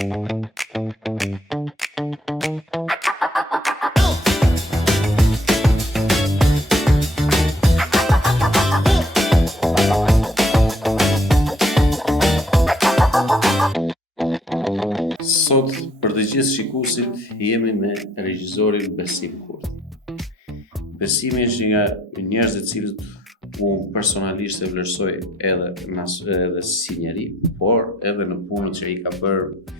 Sot, për të gjithë shikuesit, jemi me regjisorin Besim Kurti. Besimi është nga njerëzit të cilët unë personalisht e vlerësoj edhe si njeri, por edhe në punët që i ka bërë,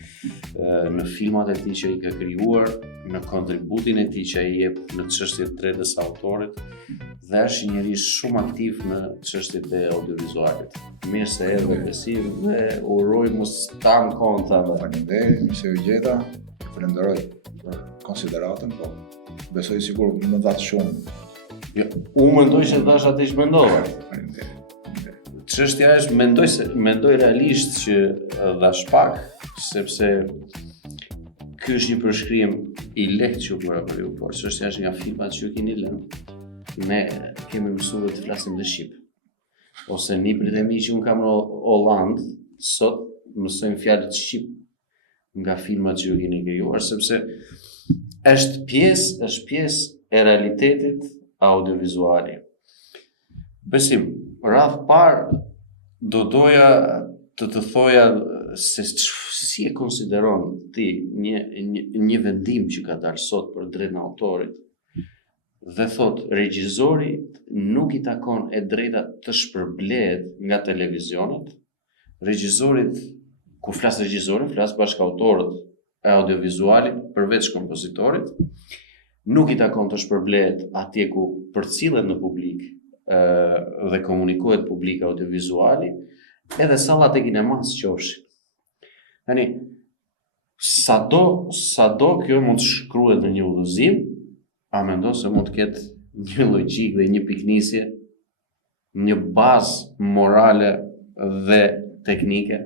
në filmat e tij që i ka krijuar, në kontributin e tij që ai jep në çështjet e drejtës së autorit, dhe është një njeri shumë aktiv në çështjet e audiovizualit. Mirë se erdhe Besim dhe uroj mos ta konta. Faleminderit, mirë se u gjeta. Falenderoj për konsideratën, po besoj sigur më dha shumë. Jo, unë mendoj se thash atë që mendova. Faleminderit. Çështja është mendoj realisht që dhash pak, sepse ky është një përshkrim i lehtë që bëra për ju, por çështja është nga filmat që ju keni lënë. Ne kemi mësuar të flasim në shqip. Ose niprit e mi që unë kam në Holland, sot mësojmë fjalët shqip nga filmat që ju keni krijuar, sepse është pjesë e realitetit audiovizuali. Besim, radhë parë doja të thoja se si e konsideron ti një vendim që ka dalë sot për drejtën e autorit, dhe thot regjizori nuk i takon e drejta të shpërblehet nga televizionet. Regjizorit, kur flas regjizori, flas bashkë autorët e audiovizualit përveç kompozitorit, nuk i takon të shpërblehet atje ku përcillet në publik dhe komunikohet publik audiovizuali, edhe sallat e kinemas qofshin. Tani, sado kjo mund të shkruhet në një udhëzim, a mendon se mund të ketë një logjik dhe një piknisje, një bazë morale dhe teknike?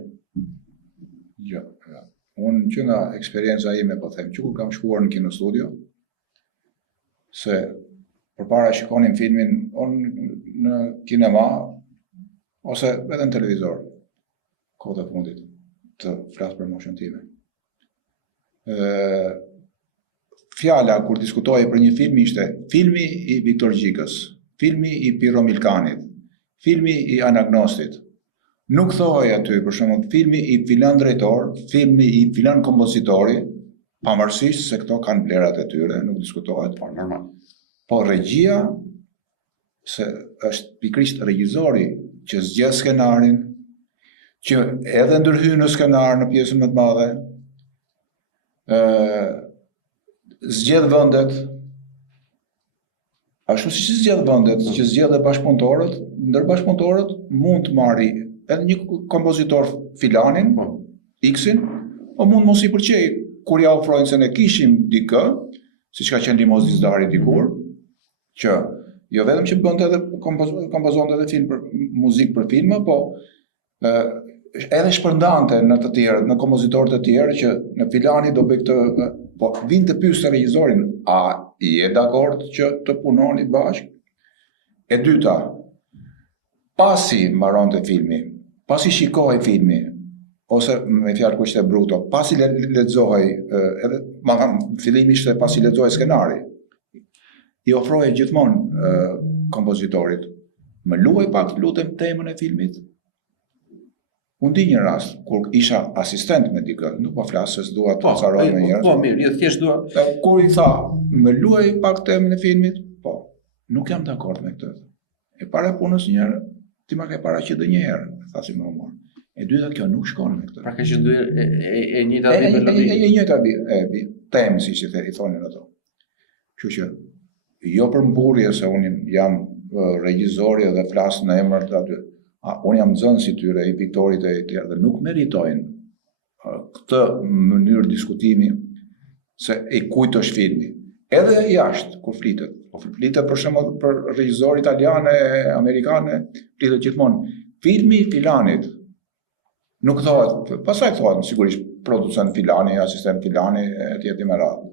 Jo. Unë që nga eksperienca ime po them, që kur kam shkuar në kinostudio, se përpara shikonim filmin në kinema ose edhe në televizor, kohët e fundit, të flas për moshën time. Fjala kur diskutohej për një film ishte filmi i Viktor Gjikës, filmi i Piro Milkanit, filmi i Anagnostit. Nuk thohej aty për shembull filmi i filan drejtor, filmi i filan kompozitori, pavarësisht se këto kanë vlerat e tyre, nuk diskutohet por normal. Po regjia, se është pikërisht regjizori që zgjedh skenarin, që edhe ndërhyn në skenar në pjesën më të madhe, zgjedh vendet, ashtu siç zgjedh vendet, që zgjedh bashkëpunëtorët, ndër bashkëpunëtorët mund të marrë edhe një kompozitor filanin, X-in, o mund mos i pëlqej kur ja ofrojnë se ne kishim dikë, siç ka qenë Limoz Dizdari dikur, që jo vetëm që bënte edhe kompozonte edhe film për muzikë për filma, po edhe shpërndante në të tjerët, në kompozitorët e tjerë që në filani do bëj këtë, po vinte të pyeste regjizorin, a je dakord që të punoni bashkë? E dyta, pasi mbaronte filmi, pasi shikohej filmi, ose me fjalë kuq ishte bruto, pasi lexohej, edhe fillimi ishte pasi lexohej skenari, i ofrohej gjithmonë kompozitorit, më luaj pak lutem temën e filmit. Unë di një rast, kur isha asistent me dikë, nuk po flas se s'dua të caroj me njerëz. Po mirë, jo thjesht dua. Kur i tha, më luaj pak temën e filmit, po, nuk jam dakord me këtë. E para punës një herë, ti ma ke paraqit edhe një herë, thasi me humor. E dyta, kjo nuk shkon me këtë. Pra ka qenë e njëjta melodi. E njëjta temë, siç i thonin ato. Kështu që jo për mburrje se unë jam regjizori dhe flas në emër të aty. Unë jam nxënës i tyre, i Viktorit e tjerë, dhe nuk meritojnë këtë mënyrë diskutimi se e kujt është filmi. Edhe jashtë, kur flitet. Flitet për shembull për regjizor italiane, amerikane, flitet gjithmonë. Filmi i filanit. Nuk thohet, pastaj thohet sigurisht producent filani, asistent filani, etj me radhë.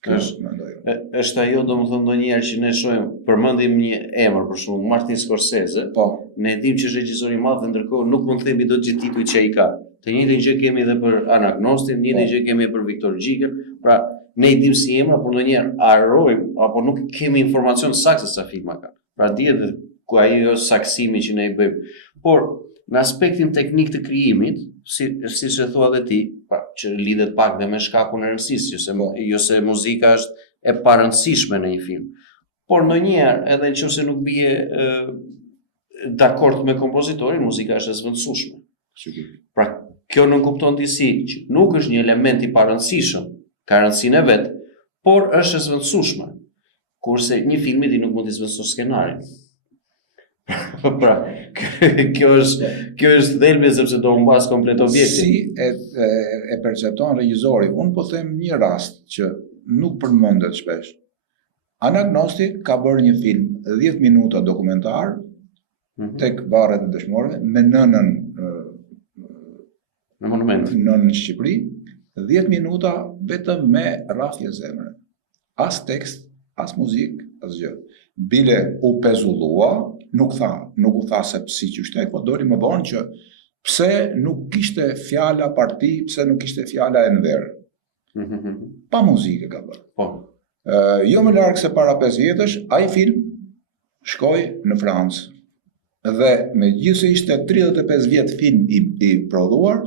Është ajo domethënë ndonjëherë që ne shohim, përmendim një emër për shembull Martin Scorsese, po, ne dimë që është regjisor i madh dhe ndërkohë nuk mund të themi dot gjithë titujt që ai ka. Të njëjtën gjë kemi edhe për Anagnostin, të njëjtën gjë kemi për Viktor Gjikën. Pra, ne i dim si emra, por ndonjëherë harrojmë apo nuk kemi informacion saktë se sa filma ka. Pra dihet ku ajo saksimi që ne i bëjmë. Por në aspektin teknik të krijimit, siç e thua edhe ti, pra, që lidhet pak dhe me shkakun e rëndësisë, jo se muzika është e parëndësishme në një film. Por ndonjëherë, edhe nëse nuk bie dakord me kompozitorin, muzika është e zvendësueshme. Pra, kjo nuk kupton disi që nuk është një element i parëndësishëm, ka rëndësinë e vet, por është e zvendësueshme. Kurse një film i nuk mund të zvendësojë skenarin. Pra, kjo është thelbi sepse do humbas komplet objektin. Si e percepton regjizori? Unë po them një rast që nuk përmendet shpesh. Anagnosti ka bërë një film 10 minuta dokumentar tek varret e dëshmorëve me nënën në monument. Në Shqipëri, 10 minuta vetëm me rrafje zemre. As tekst, as muzik, as gjë. Bile u pezullua, nuk u tha se si qyshtek, po doli më vonë që pse nuk kishte fjala parti, pse nuk kishte fjala Enver. Pa muzikë ka bërë. Po. Jo më larg se para 5 vjetësh, ai film shkoi në Francë. Dhe megjithëse ishte 35 vjet film i prodhuar,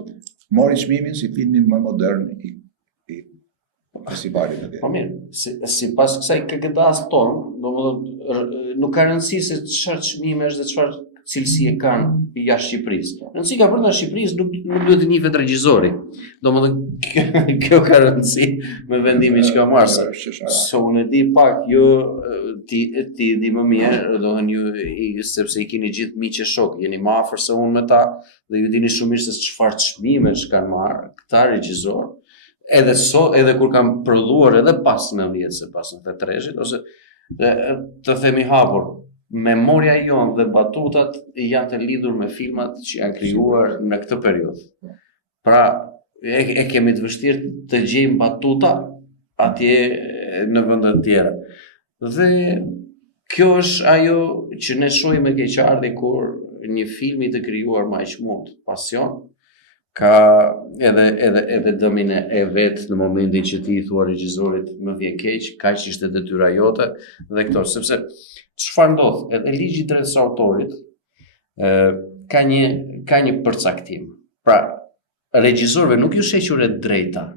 mori çmimin si filmi më modern i festivalit në ditë. Po mirë, sipas kësaj KKD-s tonë, domethënë nuk ka rëndësi se çfarë çmimi është dhe çfarë cilësie kanë jashtë Shqipërisë. Rëndësi ka brenda Shqipërisë nuk duhet të njihet regjizori. Domethënë kjo ka rëndësi me vendimin që ka marrë. Se unë e di pak, jo ti di më mirë, domethënë ju sepse I keni gjithë miq e shok, jeni më afër se unë me ta dhe ju dini shumë mirë se çfarë çmimesh kanë marrë këta regjizor. Edhe kur kam prodhuar edhe pas 90 se pas 93-shit, ose të themi hapur, memoria jonë dhe batutat janë të lidhur me filmat që janë krijuar në këtë periudhë. Pra, e kemi të vështirë të gjejmë batuta atje në vende të tjera. Dhe kjo është ajo që ne shohim me keqardhje kur një film I të krijuar me aq shumë pasion ka edhe dëmin e vet në momentin që ti I thua regjizorit më vjen keq, kaq ishte detyra jote dhe këto, sepse çfarë ndodh? Edhe ligji I drejtës së autorit ka një përcaktim. Pra, regjizorëve nuk ju shequr e drejta.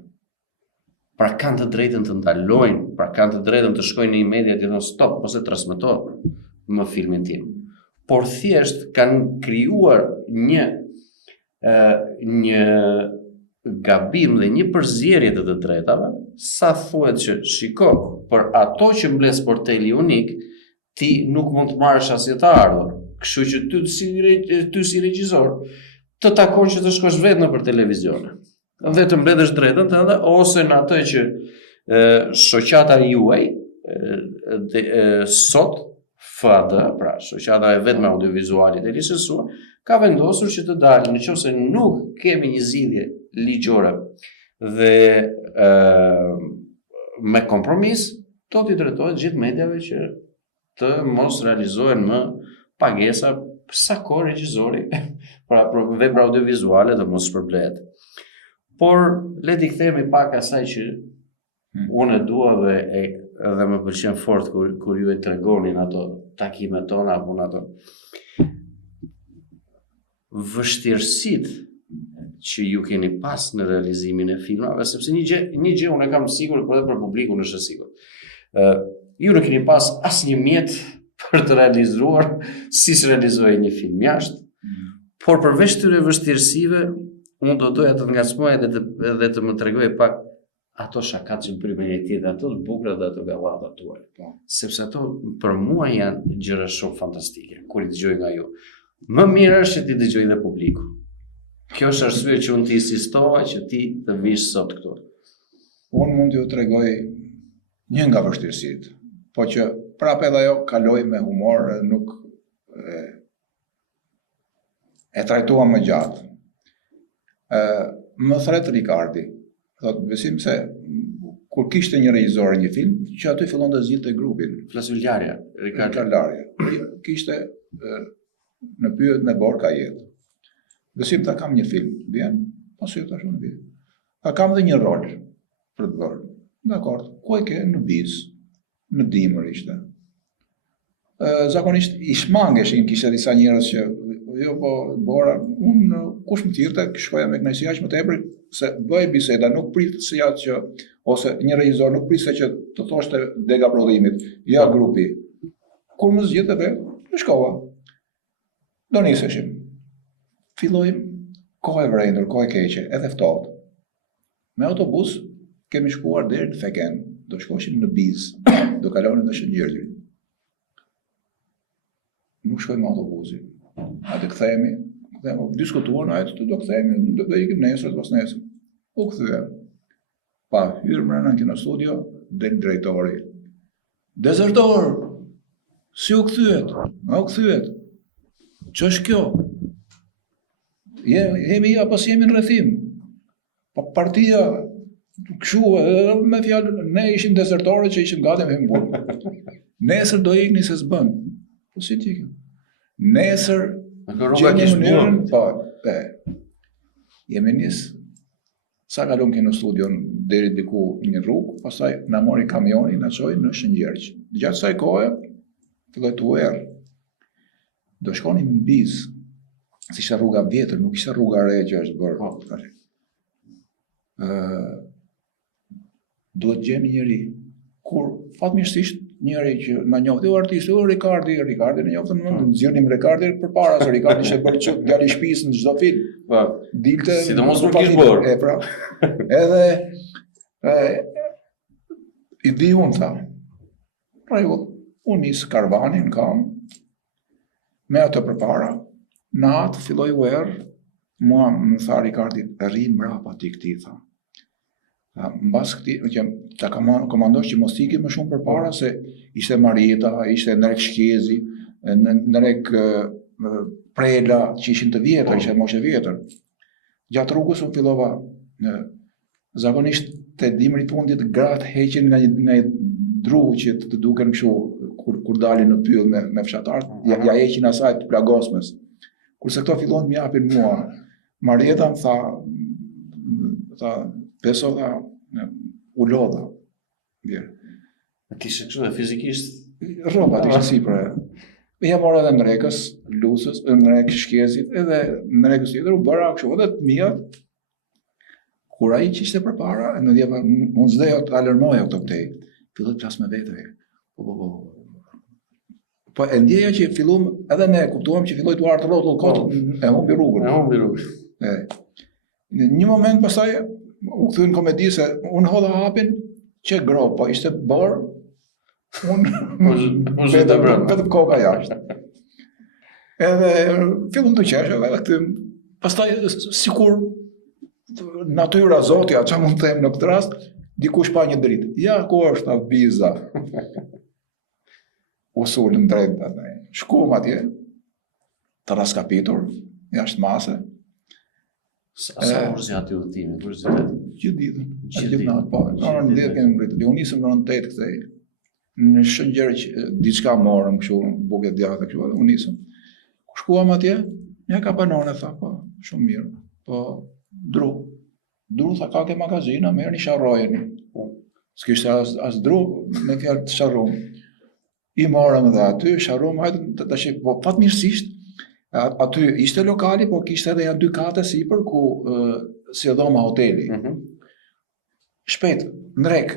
Pra kanë të drejtën të ndalojnë, pra kanë të drejtën të shkojnë në një media të thonë stop, mos e transmeto më filmin tim. Por thjesht kanë krijuar një gabim dhe një përzierje të drejtave, sa thuhet që shiko, për ato që mbledh sporteli unik, ti nuk mund të marrësh asnjë të ardhur. Kështu që ty si regjizor, të takon që të shkosh vetë nëpër televizion. Dhe të mbledhësh drejtën tënde ose në atë që shoqata juaj sot FAD, pra shoqata e vetme audiovizualit e licencuar, ka vendosur që të dalë nëse nuk kemi një zgjidhje ligjore dhe me kompromis, do t'i drejtohet gjithë mediave që të mos realizohen më pagesa sa kohë regjizori pra vepra audiovizuale dhe mos shpërblehet. Por le t'i kthehemi pak asaj që unë e dua dhe më pëlqen fort kur ju e tregonin ato takimet tona apo në ato vështirësitë që ju keni pas në realizimin e filmave, sepse një gjë unë e kam sigurt, por edhe për publikun është e sigurt. Ju nuk keni pas asnjë mjet për të realizuar si se realizohej një film jashtë, por përveç këtyre vështirësive, unë do doja të ngacmoj edhe të më tregoj pak ato shakat që bëri me një tjetër, ato të bukura dhe ato gallata tuaja. Sepse ato për mua janë gjëra shumë fantastike kur I dëgjoj nga ju. Më mirë është që ti dëgjoj dhe publiku. Kjo është arsye që unë t'i insistova që ti të vish sot këtu. Unë mund t'ju tregoj një nga vështirësitë, po që prapë edhe ajo kaloi me humor, nuk e trajtuam më gjatë. Më thret Ricardi, thot besim se kur kishte një regjizor një film, që aty fillon të zgjidhte grupin. Flasuljarja, Ricardi. Kishte në pyet në borë ka jetë. Besim ta kam një film, vjen, Asu tash unë di. Kam dhe një rol për të bërë. Dakor, ku e ke në biz, në dimër ishte. Zakonisht i shmangeshin, kishte disa njerëz që jo po bora, unë kush më thirrte, shkoja me kënaqësi aq më tepër se bëj biseda, nuk prit se ja që ose një regjisor nuk prit se që të thoshte dega prodhimit, ja grupi. Kur më zgjidhte në shkova. Do niseshim. Fillojmë kohë e vrejndër, kohë e keqe, edhe ftohtë. Me autobus kemi shkuar deri në Feken, do shkoshim në Biz, do kalonim në Shëngjërgjin. Nuk shkojmë me autobusin. Atë kthehemi, diskutuan, do kthehemi, do ikim nesër pas nesër. U kthyem. Pa hyrë mbrana në kinostudio, del drejtori. Dezertor, si u kthyet? U kthyet. Ç'është kjo? Jemi apo jemi në rrethim? Po partia kështu, me fjalë, ne ishim dezertorë që ishim gati me mburg. Nesër do ikni se s'bën. Po si t'ikim? Nesër gjeni mënyrën, po, jemi nis. Sa kalon në studion deri diku një rrugë, pastaj na mori kamioni, na çoi në Shëngjërgj. Gjatë kësaj kohe filloi të err. Do shkonim në Biz. Si ishte rruga vjetër, nuk ishte rruga re që është bërë. Duhet gjemi njëri, kur fatmirësisht njëri që na njohti artisti, Ricardi në njoftën në nxjerrim Ricardi përpara se Ricardi ishte bërë çuk djalë i shtëpisë në çdo film. Po. Dilte. Sidomos kur kish bërë. Pra. Edhe i di unë tha. Rregull, unë nis karvanin kam me atë përpara. Në atë filloi u err, mua më tha Ricardi, rri mbrapa ti këtij tha. Mbas këtij që ta komandosh që mos ikim më shumë përpara se ishte Marieta, ishte Ndrek Shkezi, Ndrek Prela që ishin të vjetër, ishte moshë vjetër. Gjatë rrugës unë fillova zakonisht te dimri i fundit gratë heqin nga një dru që të duken kështu kur dalin në pyll me fshatarët, ja heqin asaj të plagosmes. Kurse këto fillon të më japin mua. Marieta më tha peso tha u lodha. Kishte kështu dhe fizikisht rrobat ishte sipër. Ja mora edhe Ndrekës, Lusës, Ndrek Shkezit, edhe Ndrekës tjetër u bëra kështu edhe të mia. Kur ai që ishte përpara, në djeva unë s'deja të alarmoja këto këtej. Filloi të flas me vete. Po e ndjeja që fillum edhe ne kuptuam që filloi të ardhë rrotull kot e humbi rrugën. Në një moment pastaj u kthyn komedi se unë hodha hapin që grop, po ishte bor. Unë vetëm koka jashtë. Edhe fillon të qesh edhe këtym. Pastaj sikur natyra Zotja, çfarë mund të them në këtë rast, dikush pa një dritë. Ja ku është Biza. U sulën drejt atë. Shkuam atje, të raskapitur, jashtë mase. Sa orë aty udhëtimi, kur zgjedhet? Gjithë ditën. Gjithë natën, po. Në orën 10 kemi ngritur. Unë nisëm në orën 8 kthej. Në Shëngjërgj diçka morëm kështu, buke djathtë kështu, unë nisëm. Kur shkuam atje, ja ka banone tha, po, shumë mirë. Po, dru tha ka ke magazina, merrni sharrojeni. S'kishte as dru, me fjalë të sharrum. I morëm dhe aty, sharrum, hajde tash, po fatmirësisht, aty ishte lokali, po kishte edhe janë 2 kate sipër ku si dhoma hoteli. Shpejt, Ndrek,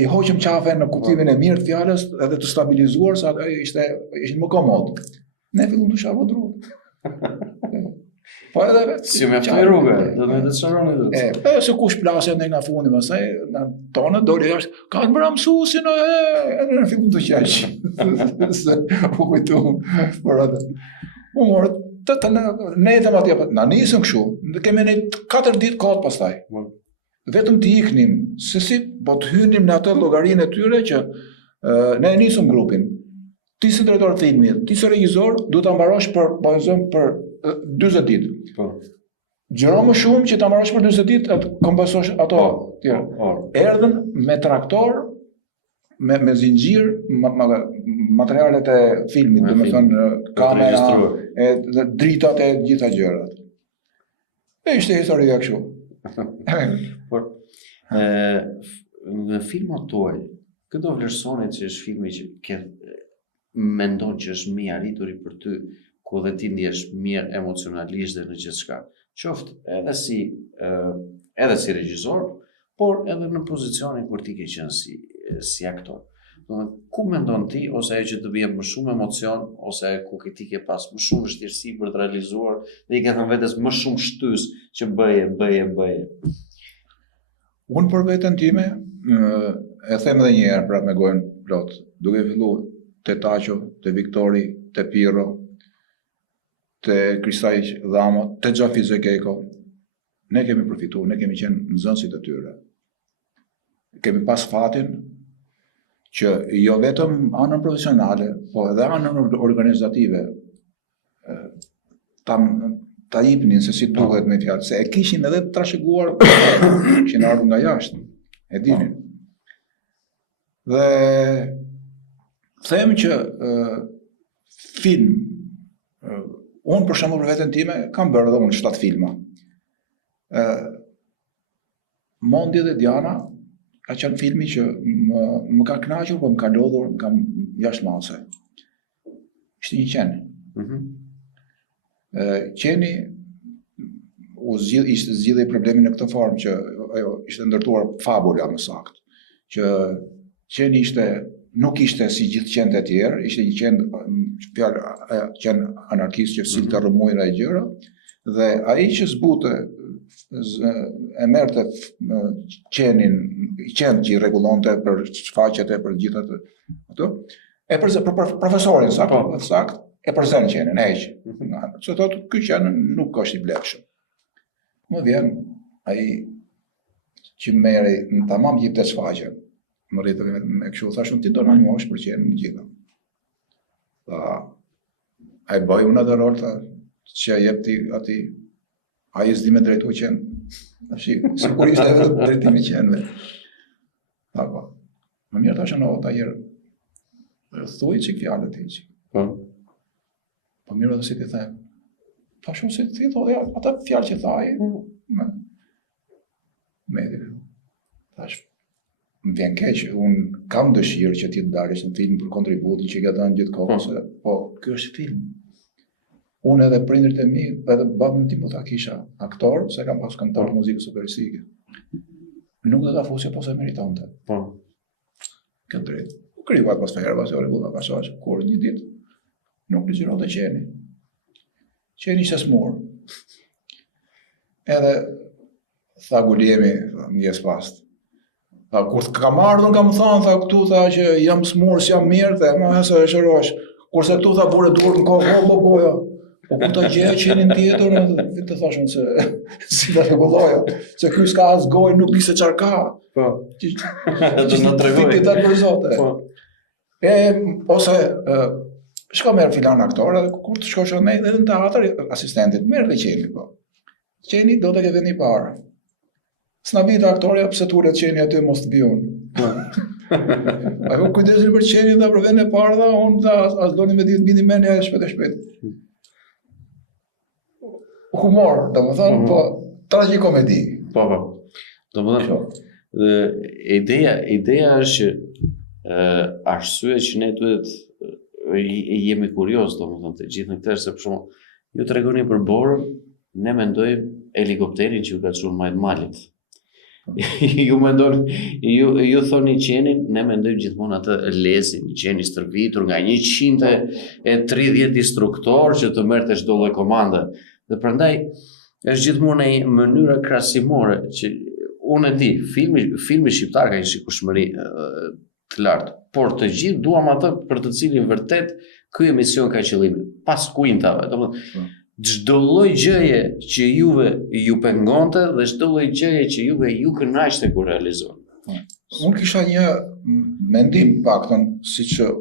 i hoqëm qafe në kuptimin e mirë të fjalës edhe të stabilizuar sa ishin më komod. Ne fillum të sharru dru. Po edhe si më ftoi rrugë, do të të sharroni dru. Se kush plasja ne nga fundi pastaj na tonë doli jashtë, kanë bërë mësuesin edhe në fillum të qesh. Se u kujtuam por atë. Umor ne jetëm atje, na nisëm kështu, kemi ne 4 ditë kohë pastaj. Vetëm të iknim, se si po të hynim në atë llogarinë e tyre që ne nisëm grupin. Ti si drejtor filmi, ti si regjisor, duhet ta mbarosh për 40 ditë. Po. Gjëro më shumë që ta mbarosh për 40 ditë, atë kompensosh ato tjera. Erdhën me traktor, me zinxhir, materialet e filmit, domethënë kamera, dritat e gjitha gjërat. E ishte historia kështu. Por, në filmat tuaj, këto vlerësoni që është filmi që mendon që është mirë arritur për ty, ku dhe ti ndihesh mirë emocionalisht dhe në gjithçka. Qoftë edhe si regjisor, por edhe në pozicionin kur ti ke qenë si aktor. Ku mendon ti, ose ajo që të bie më shumë emocion, ose ajo ku ti ke pas më shumë vështirësi për të realizuar dhe i ke thënë vetes më shumë shtys që bëje. Unë për veten time, e them edhe një herë prapë me gojën plot, duke filluar te Taqo, te Viktori, te Pirro, te Kristaj Dhamo, te Xhafi Zekeko, ne kemi përfituar, ne kemi qenë nxënësit e tyre. Kemi pas fatin që jo vetëm anën profesionale, po edhe anën organizative, ta jepnin se si duhet me fjalë, se e kishin edhe të trashëguar, kishin ardhur nga jashtë, e dinin. Dhe them që film, unë për shembull për veten time kam bërë edhe unë 7 filma. Mondi dhe Diana ka qenë filmi që më ka kënaqur, po më ka lodhur, më ka jashtëmase. Ishte një qen. Qeni ishte zgjidhej problemi në këtë formë që ajo ishte ndërtuar fabula më saktë, që qeni nuk ishte si gjithë qenë e tjerë, ishte një qen anarkist që silte rrëmujra e gjëra, dhe ai që zbute e merrte qenin që i rregullonte për shfaqjet e për gjithë ato, e për profesorin sakt, e përzen qenin, heq. Se thotë, ky qen nuk është i blepshëm. Më vjen ai që merri në tamam gjithë të shfaqjen. Më rritë me kështu, thashun, ti do në animosh për qenë në gjitha. A i bëj unë edhe rol, që jep ti ati, a i zdi me drejtu qenë. Si kur ishte edhe drejtimi qenëve. Më mirë ta që në ota jerë, thuj qik fjallët ti qik. Po mirë edhe si ti them. Thashun si ti thoi, ata fjallë që thaj, me di. Thashun. Më vjen keq, unë kam dëshirë që ti të dalësh në film për kontributin që ka dhënë gjithë kohën, po ky është film. Unë edhe prindërit e mi, edhe babën tim po ta kisha aktor, se kam pas këngëtar muzikës operisike. Nuk do ta fusja po se meritonte. Këtë drejt. U kriju atmosferë, pas e rregulla pasojë, kur një ditë nuk ligjëronte qeni. Qeni ishte smur. Edhe tha Guliemi, ndjes pas. Kur kam ardhur kam thënë, këtu që jam smur, jam mirë, dhe ma hese e shërosh. Kurse këtu vure dur në kohë, boja. Po ku të gjej qenin tjetër, të thashun se si të rregulloja, se ky s'ka as gojë, nuk di se çfarë ka. Po. Do na tregoj. Ti ta përzote. Po. Ose shko merr filan aktor, edhe kur të shkosh me edhe në teatr, asistentit merr dhe qenin, po. Qeni do të ke vend i parë. S'na vite aktorja pse turet qeni aty mos të biun. Ajo kujdesin për qenin dhe për vend e parë dhe unë as doni me ditë bini menja e shpejt. Humor, domethënë, po tragjikomedi. Po. Domethënë, ideja është që arsye që ne duhet jemi kurioz, domethënë, të gjithë në këtë, se për shembull, ju tregoni për borën, ne mendojmë helikopterin që ju ka çuar majt malit. Ju thoni qenin, ne mendojmë gjithmonë atë lesin, një qen i stërvitur nga 130 instruktor që të merrte çdo lloj komande. Dhe prandaj është gjithmonë një mënyrë krahasimore që unë e di, filmi shqiptar ka një shikueshmëri të lartë, por të gjithë duam atë për të cilin vërtet ky emision ka qëllimin, pas kujtave, domethënë çdo lloj gjëje që juve ju pengonte dhe çdo lloj gjëje që juve ju kënaqte kur realizoni. Unë kisha një mendim paktën,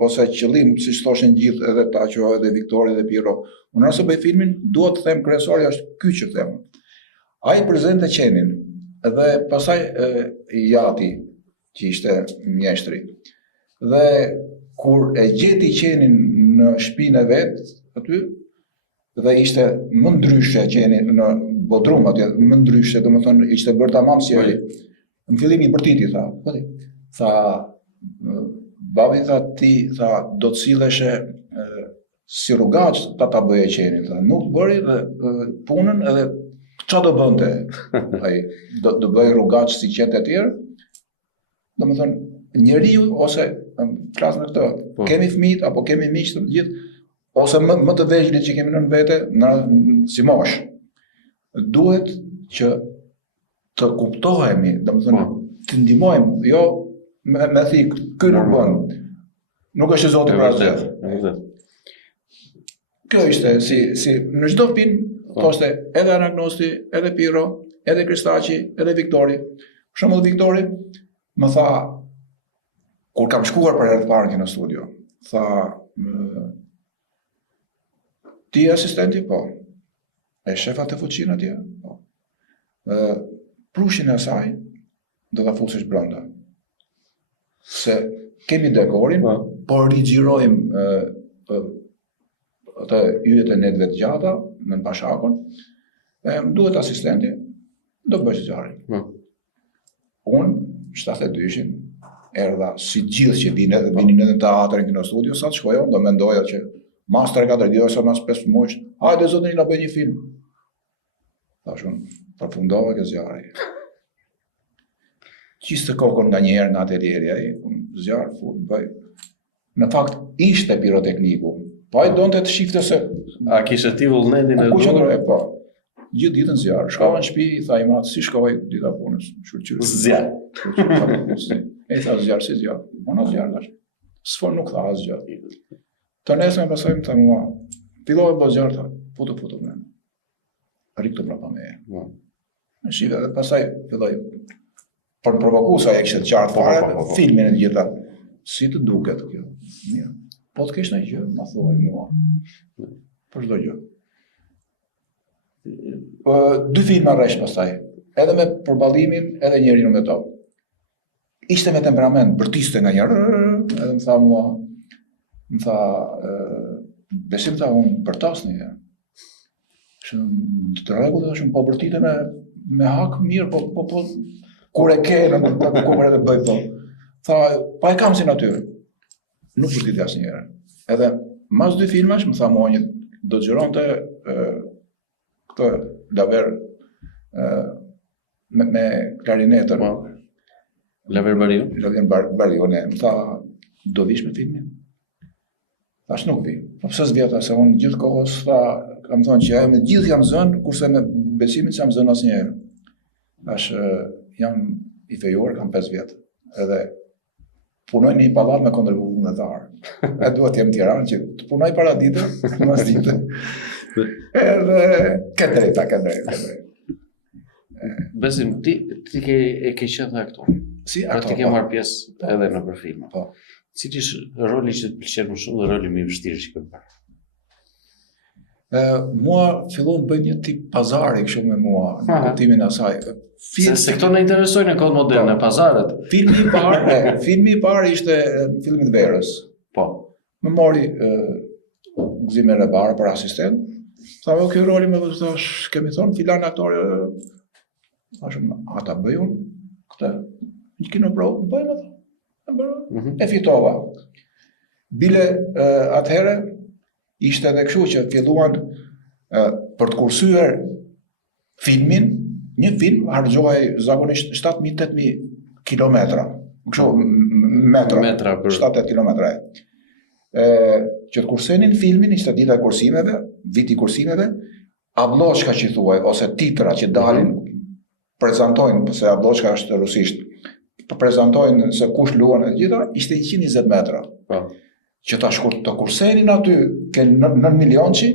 ose qëllim, siç thoshin gjithë edhe Taqo, edhe Viktori dhe Pirro. Unë nëse bëj filmin, duhet të them kryesori është ky që them. Ai prezente qenin, dhe pastaj Jati, që ishte mjeshtri. Dhe kur e gjeti qenin në shtëpinë e vet, aty, dhe ishte më ndryshe qeni në Bodrum atje, më ndryshe, domethënë ishte bërë tamam si ai. Në fillim i bërtiti tha, tha babi tha ti tha do të silleshe si rrugaç ta bëje qenin, tha nuk bëri dhe punën edhe ç'a do bënte ai do bëj rrugaç si qetë të tjerë. Domethënë njeriu ose flas me këtë, kemi fëmijë apo kemi miq të gjithë ose më të vegjëlit që kemi nën vete, si mosh, duhet që të kuptohemi, domethënë të ndihmojmë, jo me thik, ky nuk bën. Nuk është Zoti për asgjë. Kjo ishte si në çdo film, thoshte edhe Anagnosti, edhe Pirro, edhe Kristaçi, edhe Viktori. Për shembull Viktori më tha kur kam shkuar për herë të parë në studio, tha ti je asistenti? Po. E shefa të fuqin atje? Po. Prushin e saj do ta futesh brenda. Se kemi dekorin, por rigjirojmë atë yjet e netëve të gjata në bashakun. Më duhet asistenti, do bësh zjarrin. Unë 72-shin erdha si gjithë që vinin edhe në teatrin në studio, sa të shkoja, do mendoja që mas 3-4 ditë ose mas 5 muaj, hajde zotëri na bëj një film. Thashun, përfundova që zjarri. Qiste kokën nga njëherë në atelieri, ai zjarr fut, bëj. Në fakt ishte pirotekniku, po ai donte të shifte se a kishe ti vullnetin e duhur? Po. Gjithë ditën zjarr. Shkova në shtëpi, tha i mat, si shkoj dita punës, shurqyr. Zjarr. E tha zjarr si zjarr. Bona zjarr tash. S'fon nuk tha asgjë. Të nesër me pasojmë të mua, fillove bëzë gjarta, puto me. Rikë të prapa me e. Në shive dhe pasaj filloj, për në provoku sa e kështë të qartë fare, filmin e gjitha. Si të duket kjo? Mirë. Po të kesh në gjë, ma thuaj mua. Për shdo gjë. 2 filma rresh pasaj, edhe me përballimin, edhe njeriu me to. Ishte me temperament, bërtiste nga njerë, edhe më tha mua, më tha, besim tha unë për tas një. Të rregull dhe shumë po bërtite me hak mirë, po kur e ke në kur e bëj po. Tha, pa e kam si natyrë. Nuk bërtite asë njëherë. Edhe mas 2 filmash më tha mua një do të gjeronte këtë laver me klarinetën. Laver Bariu? Laver Bariu, ne. Më tha, do vish me filmin? Thash nuk vi. Po pse s'vjeta, se unë gjithë kohës kam thonë që me gjithë jam zënë, kurse me besimin që jam zënë asnjëherë. Thash jam i fejuar, kam 5 vjetë. Edhe punoj në një pallat me kundërvullnetar. E duhet të jem në Tiranë që të punoj para dite, mas dite. Edhe këtë drejta. Besim, ti e ke qenë aktor. Si aktor? Ti ke marrë pjesë edhe në për filma. Po. Cili është roli që të pëlqen më shumë dhe roli më i vështirë që ke bërë? Mua fillon bëj një tip pazari kështu me mua në kuptimin e asaj. Se këto na interesojnë në kohën moderne, pazaret. Filmi i parë ishte filmi i Verës. Po. Më mori Gëzime Lebara për asistent. Tha, "Ky roli më thash, kemi thonë filan aktor." Thashëm, "A ta bëj unë këtë? Një kino provë, bëjmë atë." E fitova. Bile atëherë ishte edhe kështu që filluan për të kursyer filmin, një film harxohej zakonisht 7.000-8.000 kilometra. Kështu metra për 7-8 kilometra. Që të kursenin filmin ishte dita e kursimeve, viti i kursimeve, abloçka që thuaj ose titra që dalin prezantojnë, se abloçka është rusisht. Prezantojnë se kush luan e gjitha, ishte 120 metra. Që të kursenin aty, ke 9 milionçi,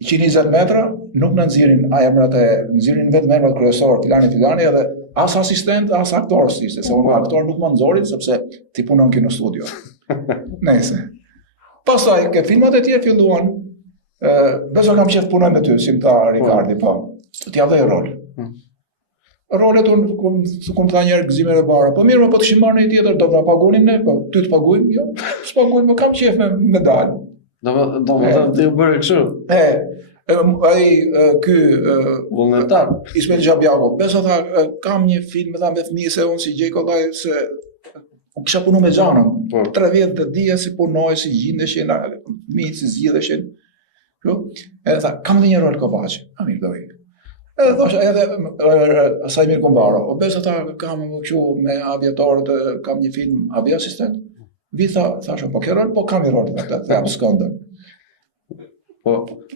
120 metra, nuk në nxirin emrat e nxirin vetëm emrat kryesor, filani edhe as asistent, as aktor s'ishte, se unë aktor nuk më nxorin sepse ti punon kino studio. Nëse. Pastaj ke filmat e tjerë filluan, beso kam qef punoj me ty, si më tha Ricardi, po, t'ja dhej rol. Rolet unë, ku më tha njerë Gëzime Lebara, po mirë, po të kishim marrë një tjetër, do të pagunim ne, po ty të pagujmë, jo, s'pagujmë, po kam qef me dalë. Do më të u bërë kështu? ky vullnetar. Ismail Xhabiaku, besa tha, kam një film me fëmijë se unë si gjej kollaj se unë kisha punu me Xhanën. 3 vjet të dija si punoj, si gjindeshin, fëmijët si zgjidheshin. Edhe tha, kam dhe një rol Kovaçi. Mirë do ik. Edhe thosha edhe Sajmir Kumbaro, o besa tha, kam kështu me aviatorët, kam një film aviasistent. Vi thashë, po kjo rol, po kam një rol, them skëndër.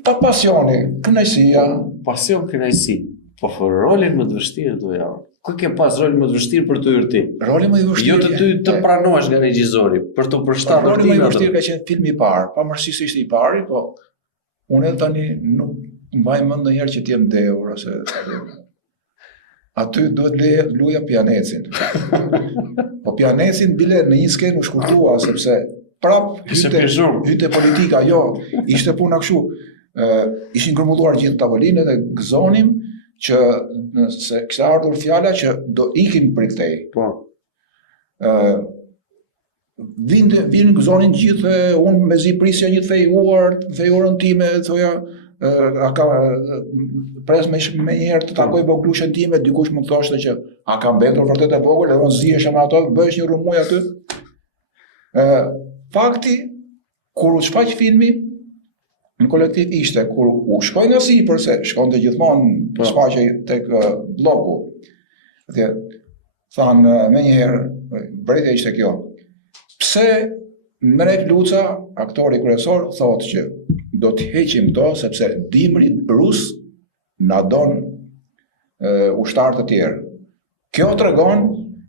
Pa pasioni, kënaqësia. Pasion, kënaqësi. Po për rolin më të vështirë do ja. Ku ke pas rolin më të vështirë për të hyrë ti? Roli më i vështirë. Jo të ty të pranohesh nga regjizori për të përshtatur roli më i vështirë ka qenë filmi i parë, pavarësisht se ishte i pari, po unë tani nuk mbaj mend ndonjëherë që të jem dehur ose aty duhet luja Pianecin. Po Pianecin bile në një skenë u shkurtua sepse prap hyte politika, jo, ishte puna kështu. Ishin grumulluar gjithë tavolinë dhe gëzonim që se kishte ardhur fjala që do ikim prej këtej. Po. Vinë gëzonin gjithë, unë mezi prisja një të fejuarën time, thoja, ka pres me njerë të takoj voglushën time, dikush më thoshte që a ka mbetur vërtet e vogël, edhe unë zihesha me ato, bëhesh një rumuj aty. Fakti, kur u shfaq filmi, në kolektiv ishte, kur u shkoj nga sipër, se shkonte gjithmonë shfaqej tek bloku. Thanë me njëherë, brejtja ishte kjo. Pse Mrek Luca, aktori kryesor, thotë që do të heqim to, sepse dimri rus na don ushtarë të tjerë. Kjo tregon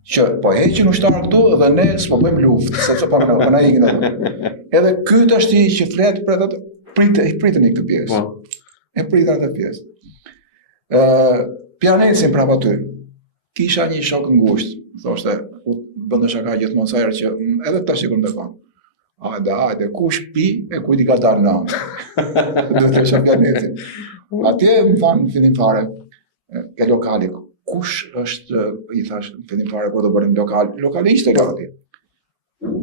që po heqin ushtarë këtu dhe ne s'po bëjmë luftë, sepse po na ikin ato. Edhe ky tashti që flet për atë pritën këtë pjesë. E pritën atë pjesë. Pianecin prapë aty. Kisha një shok ngushtë, thoshte, bënte shaka gjithmonë sa herë që edhe tash kur ndërkohë. Hajde, kush pi e kujt i ka dalë namë. Do të thosha Pianecin. Atje më thanë fillim fare ke lokali. Kush është, i thash, fillim fare kur do bërim lokalisht e gati.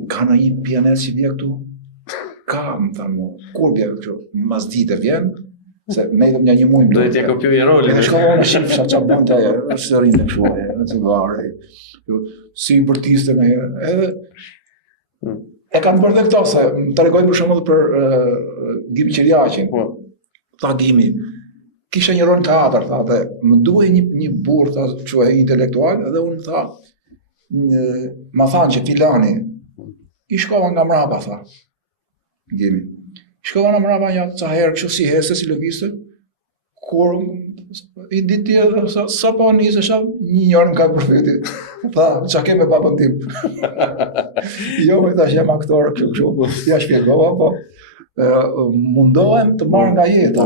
Ka në një Pianec që vje këtu? Ka, më thanë mu, kur vje këtu? Mas dite vjen, se ne idhëm një mujmë. Do e tje kopju i rolin. E shkollon në shifësha që bënd të e, është rinë e këshuaj, në të varë, si i bërtiste me herë. Edhe, e kanë bërë dhe këto, se më të regojnë për shumë për Gimi Qiriaqin. Tha Gimi, kisha një rol në teatr, tha, dhe më duhe një burë, tha, që e intelektual, edhe unë tha, ma thanë që filani, i shkova nga mrapa, tha, Gimi. Shkova nga mrapa një ca herë, kështu si hese, si lëviste, kur i diti edhe, sa po nisesha, një njërë në ka profeti. Tha, qa ke me babën tim? Jo, me tash jam aktor, kështu, ja shpjegova, po, mundohem të marrë nga jeta.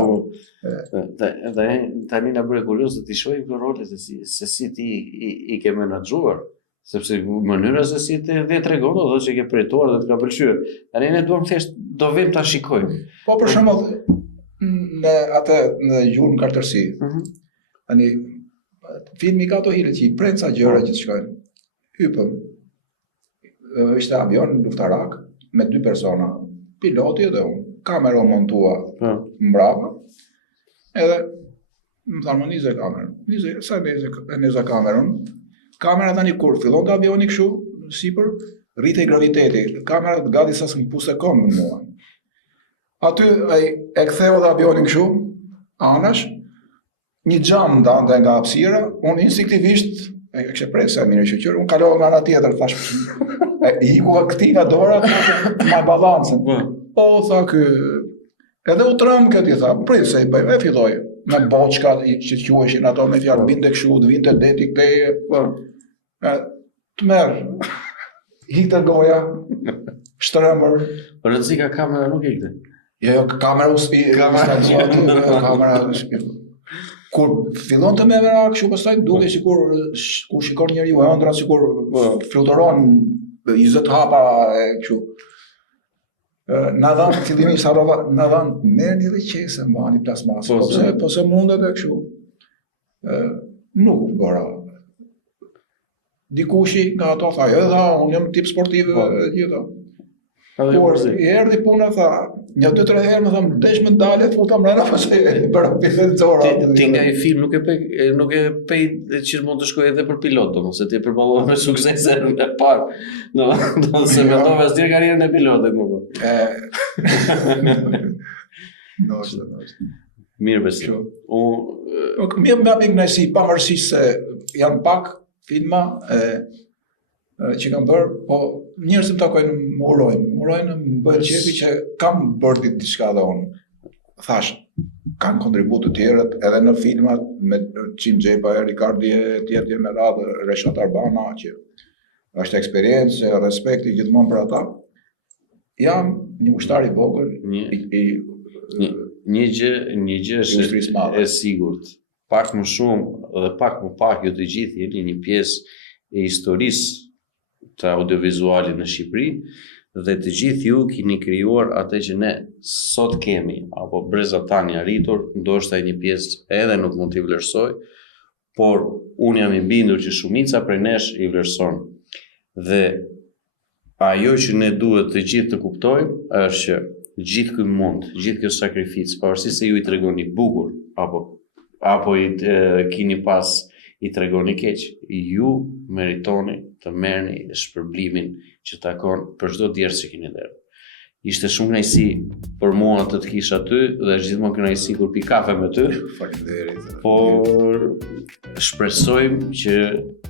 Dhe tani na bëre kurioz të t'i shohim këto role se si ti i ke menaxhuar, sepse mënyra se si ti tregon do që ke përjetuar dhe të ka pëlqyer. Tani ne duam thjesht do vim ta shikojmë. Po për shembull në gjurmë kartërsi. Tani filmi ka ato hile që i pren ca gjëra që të shkojnë. Hypëm. Ishte avion luftarak me 2 persona, piloti dhe unë. Kamera u montua mbrapa. Edhe më thanë më nize kamerën. Sa nize kamerën? Kamera tani kur fillon të avioni kështu, sipër, rritej graviteti. Kamera gati sa s'më puse këmbën mua. Aty e ktheu dhe avionin kështu, anash, një xham ndante nga hapësira, unë instinktivisht e kështë presë e mirë shqyqyrë, unë kalova nga ana tjetër, thash, iku këti nga dora, ma balancën. Po, tha kë, edhe u trëmë këti, tha, prit se i bëjmë, e filloj, me boçka që queshin ato me fjarë, binde këshu, të vinte deti këteje, të merë, hikte goja, shtrëmër. Për rëndësi ka kamera nuk ikte? Jo, kamera kamera kur fillon të me vera kështu pastaj duke sikur shikon njeriu e ëndra sikur fluturon 20 hapa kështu. Na dhan fillimisht harrova, na dhan merrni dhe qese mbani plasmasë. Po se mundet e kështu. Nuk bëra. Dikushi nga ato tha, unë jam tip sportiv dhe gjitha. Por i erdhi puna tha, një 2-3 herë më thamë, desh me dalë, futa mbrana pastaj për pjesëzora. Ti nga i film nuk e pej që mund të shkoj edhe për pilot, domosë ti përballon me sukses herën e parë. Do se mendova asnjë karrierën e pilotit më Nështë. Mirë besoj. Mirë me apik nëjsi, pavarësisht se janë pak filma që kam bërë, po njerëz më takojnë më urojnë, më bëjnë qefi që kam bërë diçka dhe unë. Thash, kanë kontribut të tjerët edhe në filmat me Qim Gjepa, Ricardi e tjerë me radhë, Reshat Arbana, që është eksperiencë, respekti gjithmonë për ata. Jam një ushtar i vogël, një gjë është e sigurt. Pak më shumë dhe pak më pak ju të gjithë jeni një pjesë e historisë të audiovizualit në Shqipëri dhe të gjithë ju keni krijuar atë që ne sot kemi, apo breza tani arritur, ndoshta një pjesë edhe nuk mund t'i vlerësoj, por unë jam i bindur që shumica prej nesh i vlerëson. Dhe ajo që ne duhet të gjithë të kuptojmë është që gjithë ky mund, gjithë kjo sakrificë, pavarësisht se ju i tregoni bukur apo keni pas i tregoni keq, ju meritoni të merrni shpërblimin që takon për çdo djerë që keni dhënë. Ishte shumë kënaqësi për mua të kish aty dhe është gjithmonë kënaqësi kur pi kafe me ty. Faleminderit. Por shpresojmë që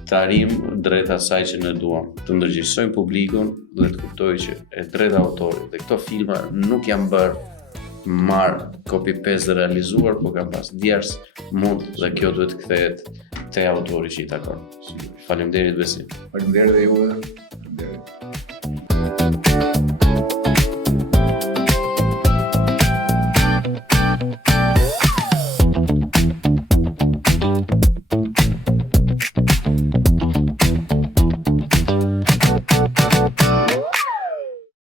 të arrijmë drejt asaj që ne duam, të ndërgjegjësojmë publikun dhe të kuptojë që e drejta autorit dhe këto filma nuk janë bërë marr copy-paste dhe realizuar, po kanë pas djers mund dhe kjo duhet kthehet te autori që i takon. Faleminderit Besim. Faleminderit dhe juve.